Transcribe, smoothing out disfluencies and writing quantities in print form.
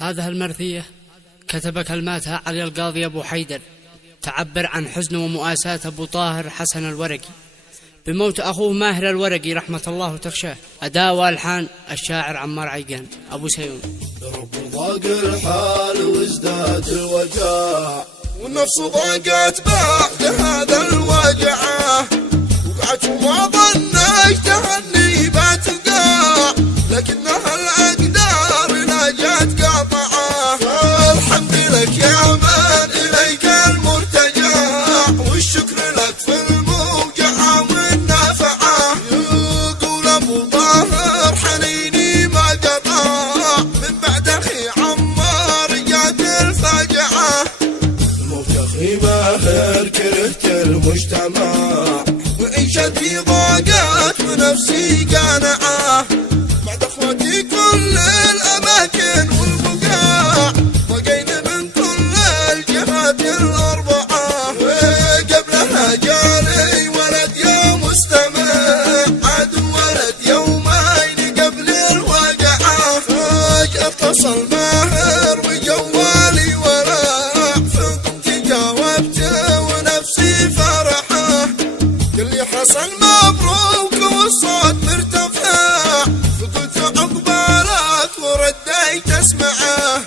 هذه المرثية كتب كلماتها علي القاضي أبو حيدر، تعبر عن حزن ومؤاساة أبو طاهر حسن الورقي بموت أخوه ماهر الورقي رحمة الله تخشاه. أداء والحان الشاعر عمار عيقان أبو سيون. رب ضاق الحال وازداد الوجع، والنفس ضاقت بعد هذا الوجع، وقعت وما ظنيت اني بتقع، لكنها الاقدار لا جت قاطعه. فالحمد لك يا من اليك المرتجع، والشكر لك في الموجع والنافعه. يقول ابو طاهر حنيني ما قطع، من بعد اخي عمار جات الفاجعه. موت اخي ماهر كرهت المجتمع، وعيشتي ضاقت ونفسي قانعه. بعد اخوتي كل الاماكن والبقاع، ضاقين من كل الجهات الاربعه. وقبلها جاني ولد يا مستمع، عاد ولد يومين قبل الواقعه. فجأة اتصل ماهر وجوالي ورع، فقمت جاوبته ونفسي فرحه. قال لي حصل مبروك والصوت مرتفع، فقلت عقبالك ورديت اسمعه.